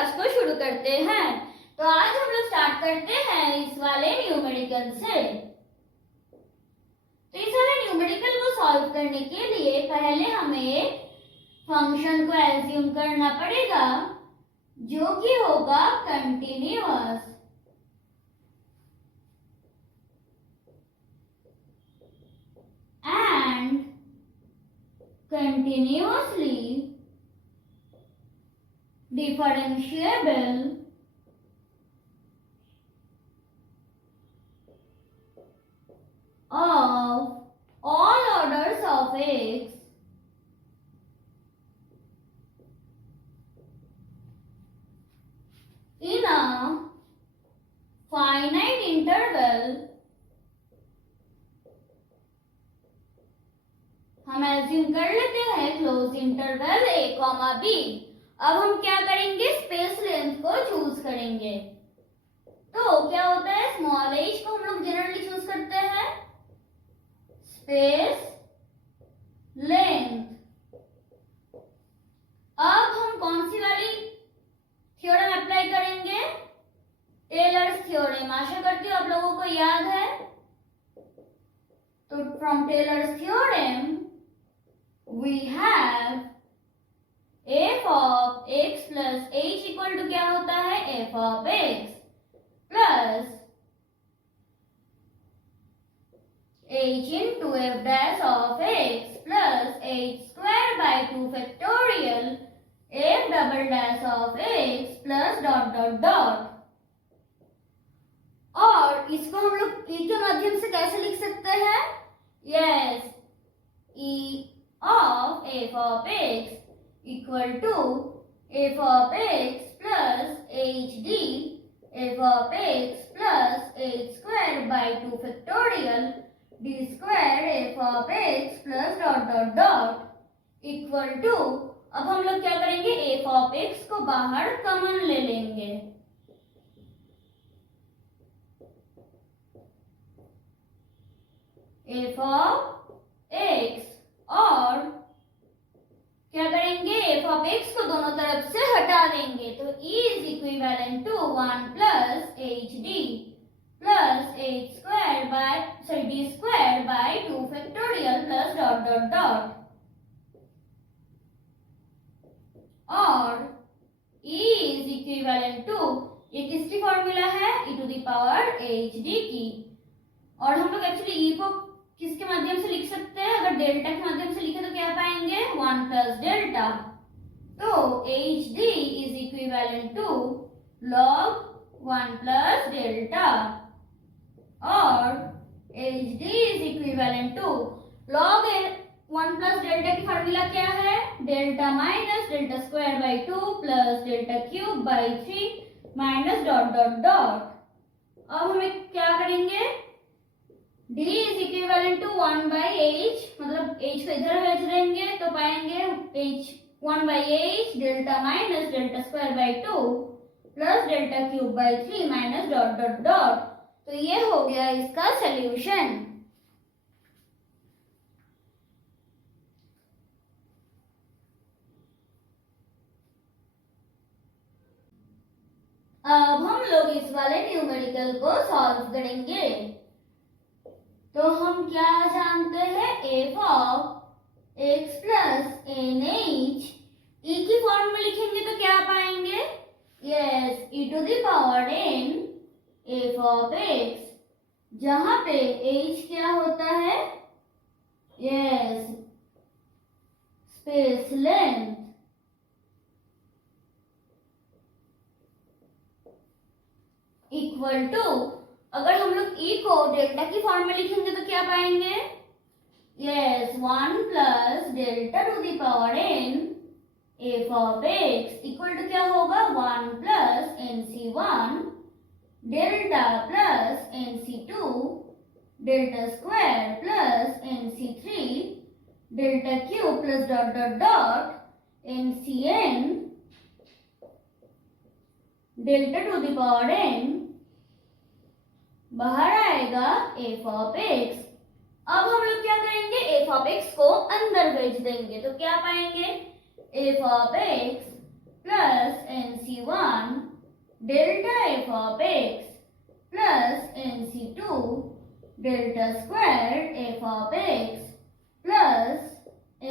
Class को शुरू करते हैं। तो आज हम लोग स्टार्ट करते हैं इस वाले न्यूमेरिकल से। तो इस वाले न्यूमेरिकल को सॉल्व करने के लिए पहले हमें एक फंक्शन को एज्यूम करना पड़ेगा जो कि होगा continuous. And continuously differentiable of all orders of x in a finite interval। हम एज्यूम कर लेते हैं close interval a comma b। अब हम क्या करेंगे, स्पेस लेंथ को चूज करेंगे। तो क्या होता है, स्मॉल h को हम लोग जनरली चूज करते हैं स्पेस लेंथ। अब हम कौन सी वाली थ्योरम अप्लाई करेंगे, टेलर्स थ्योरम। आशा करती हूँ आप लोगों को याद है। तो from Taylor's theorem we have f of x plus h equal to क्या होता है, f of x plus h into f dash of x plus h square by 2 factorial f double dash of x plus dot dot dot। और इसको हम लोग e के माध्यम से कैसे लिख सकते हैं, yes, e of f of x equal to f of x plus hd f of x plus h square by 2 factorial d square f of x plus dot dot dot equal to। अब हम लोग क्या करेंगे, f of x को बाहर common ले लेंगे। f of x और क्या करेंगे, f of x को दोनों तरफ से हटा देंगे। तो e is equivalent to 1 plus hd plus h square by d square by 2 factorial plus dot dot dot। और e is equivalent to, ये किसकी फॉर्मूला है, e to the power hd की। और हम लोग एक्चुअली e को किसके माध्यम से लिख सकते हैं, अगर डेल्टा के माध्यम से लिखे तो क्या पाएंगे, 1 प्लस डेल्टा। तो hd is equivalent to log 1 plus delta. और hd is equivalent to log 1 plus delta की फॉर्मूला क्या है, delta minus delta square by 2 plus delta cube by 3 minus dot dot dot. अब हमें क्या करेंगे, d is equivalent to 1 by h, मतलब h को इधर भेज देंगे तो पाएंगे h 1 by h delta minus delta square by 2 plus delta cube by 3 minus dot dot dot. तो ये हो गया इसका सॉल्यूशन। अब हम लोग इस वाले न्यूमेरिकल को सॉल्व करेंगे। तो हम क्या जानते हैं, f of x plus nh, e की फॉर्म में लिखेंगे तो क्या पाएंगे, yes, e to the power n f of x, जहां पे h क्या होता है, yes, space length. Equal to, अगर हम लोग e को डेल्टा की फॉर्म में लिखेंगे तो क्या पाएंगे, yes, 1 plus delta to the power n f of x equal to क्या होगा, 1 plus nc1 delta plus nc2 delta square plus nc3 delta cube plus dot dot dot ncn delta to the power n, बाहर आएगा f of x। अब हम लोग क्या करेंगे, f of x को अंदर भेज देंगे तो क्या पाएंगे, f of x plus NC1 delta f of x plus NC2 delta square f of x plus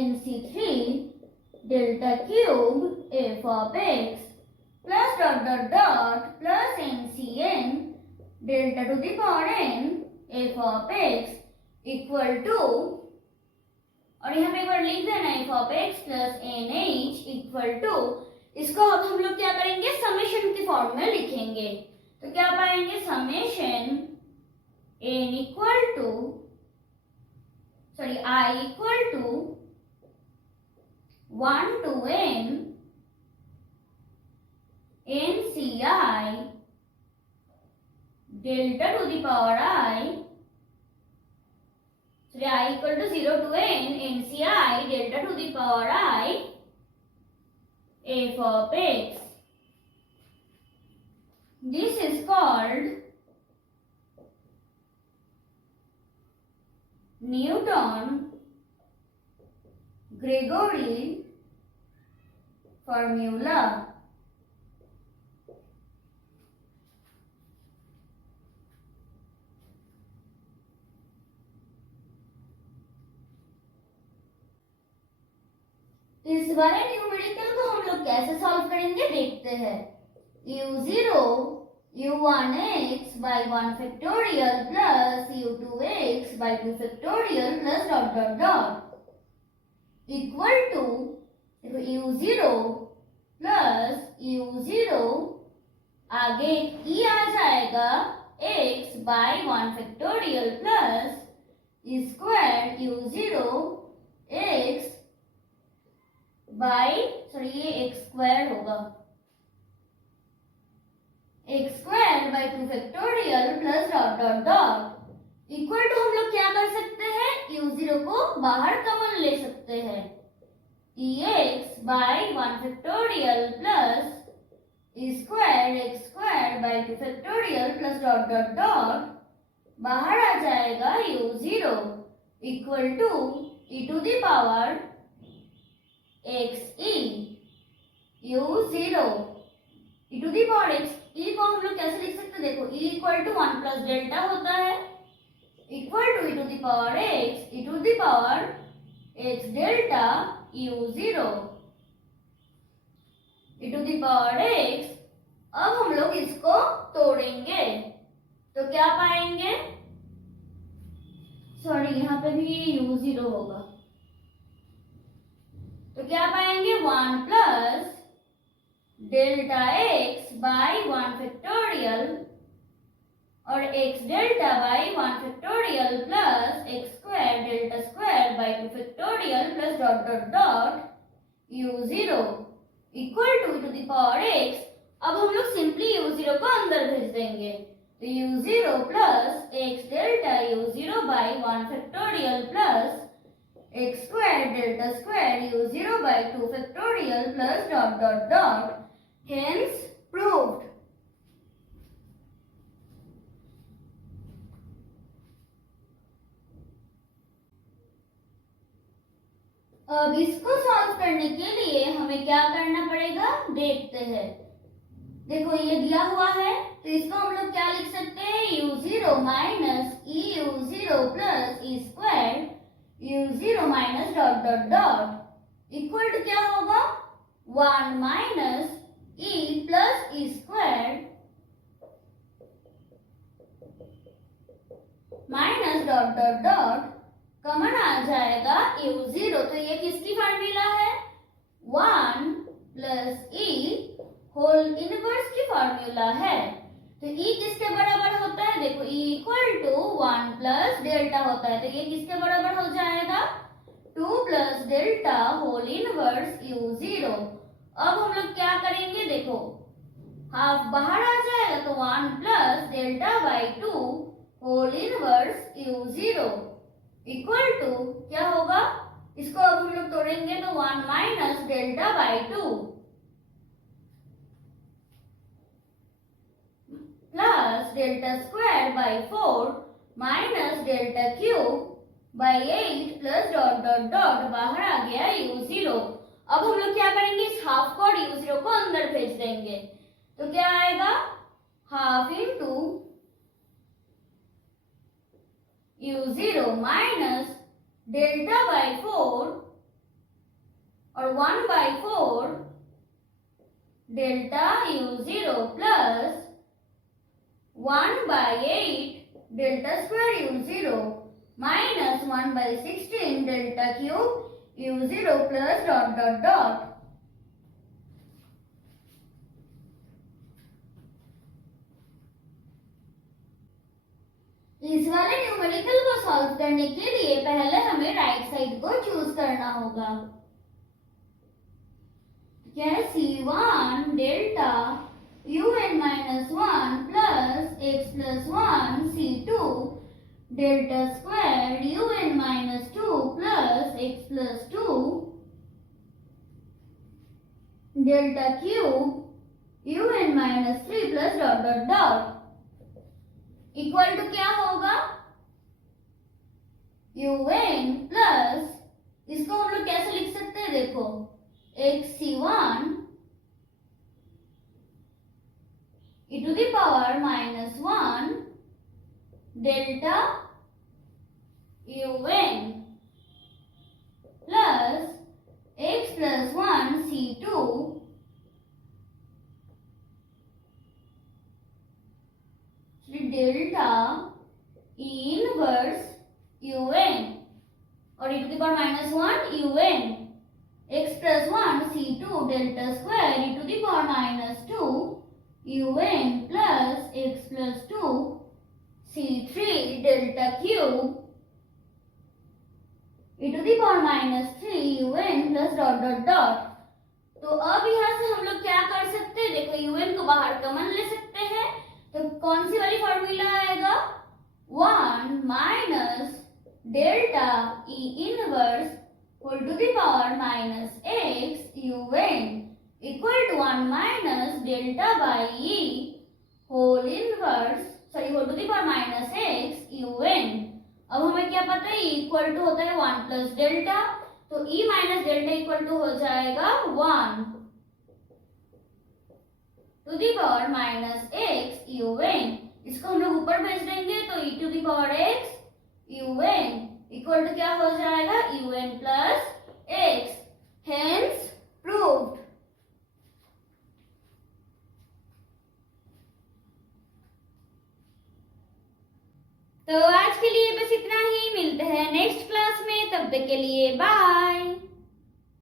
NC3 delta cube f of x plus dot dot dot plus NCn delta to the power n f of x equal to, और यहाँ पे एक बार लिख देना f of x plus nh equal to, इसको अब हम लोग क्या करेंगे, समेशन की फॉर्म में लिखेंगे। तो क्या पाएंगे, summation n equal to I equal to 1 to n NCi delta to the power I equal to 0 to n NCi delta to the power I f of x. This is called Newton-Gregory formula. इस वाले numerical को हम लोग कैसे solve करेंगे देखते हैं। u0 u1x by 1 factorial plus u2x by 2 factorial plus dot dot dot equal to, देखो u0 plus u0 आगे e आ जाएगा x by 1 factorial plus square u0 x ये एक्स स्क्वायर होगा, x square by 2 factorial plus dot dot dot equal to, हम लोग क्या कर सकते हैं, u0 को बाहर कॉमन ले सकते हैं, ex by 1 factorial plus square x square by 2 factorial plus dot dot dot बाहर आ जाएगा u0 equal to e to the power xe u0 e to the power x, e को हम लोग कैसे लिख सकते हैं, देखो e equal to 1 plus delta होता है equal to e to the power x e to the power x delta u0 e to the power x। अब हम लोग इसको तोड़ेंगे तो क्या पाएंगे, यहाँ पे भी u0 होगा, तो क्या पाएंगे 1 plus delta x by 1 factorial और x delta by 1 factorial plus x square delta square by 2 factorial plus dot dot dot u0 equal to the power x। अब हम लोग सिंपली u0 को अंदर भेज देंगे, तो u0 plus x delta u0 by 1 factorial plus x square delta square u0 by 2 factorial plus dot dot dot, hence proved। अब इसको सॉल्व करने के लिए हमें क्या करना पड़ेगा देखते हैं। देखो ये दिया हुआ है तो इसको हम लोग क्या लिख सकते हैं, u0 minus eu0 plus e square u0 minus dot dot dot equal to क्या होगा 1 minus e plus e square minus dot dot dot common आ जाएगा u0, तो ये किसकी फार्मूला है 1 प्लस e होल इनवर्स की फार्मूला है। तो e किसके बराबर होता है, देखो e equal to 1 plus delta होता है, तो ये किसके बराबर हो जाएगा 2 plus delta whole inverse u0। अब हम लोग क्या करेंगे, देखो हाफ बाहर आ जाएगा तो 1 plus delta by 2 whole inverse u0 equal to क्या होगा, इसको अब हम लोग तोड़ेंगे तो 1 minus delta by 2 plus delta square by 4 minus delta cube by 8 plus dot dot dot बाहर आ गया u0। अब हम लोग क्या करेंगे, इस हाफ को और u0 को अंदर देंगे तो क्या आएगा, half into u0 minus delta by 4 और 1/4 delta u0 plus 1/8 delta square u0 minus 1/16 delta cube u0 plus dot dot dot. इस वाले न्यूमेरिकल को सॉल्व करने के लिए पहले हमें राइट साइड को चूज करना होगा। क्या है, c1 delta un minus 1 plus x plus 1 c2 delta square un minus 2 plus x plus 2 delta cube un minus 3 plus dot dot dot equal to क्या होगा, un प्लस, इसको हम लोग कैसे लिख सकते हैं, देखो xc1 e to the power minus 1 delta un plus x plus 1 c2 delta inverse un और e to the power minus 1 un x plus 1 c2 delta square e to the power minus 2 un plus x plus 2 c3 delta cube e to the power minus 3 un plus dot dot dot. तो अब यहाँ से हम लोग क्या कर सकते हैं, देखो un को बाहर कॉमन ले सकते हैं तो कौन सी वाली फॉर्मूला आएगा, 1 minus delta E inverse whole to the power minus x un equal to 1 minus delta by E whole inverse whole to the power minus x un। अब हमें क्या पता है, इक्वल टू होता है 1 प्लस डेल्टा, तो e minus delta equal to हो जाएगा 1 to the power minus x un। इसको हम लोग ऊपर भेज देंगे तो e to the power x un equal to क्या हो जाएगा, un plus x, hence proved. तो आज के लिए बस इतना ही, मिलते हैं नेक्स्ट क्लास में, तब तक के लिए बाय।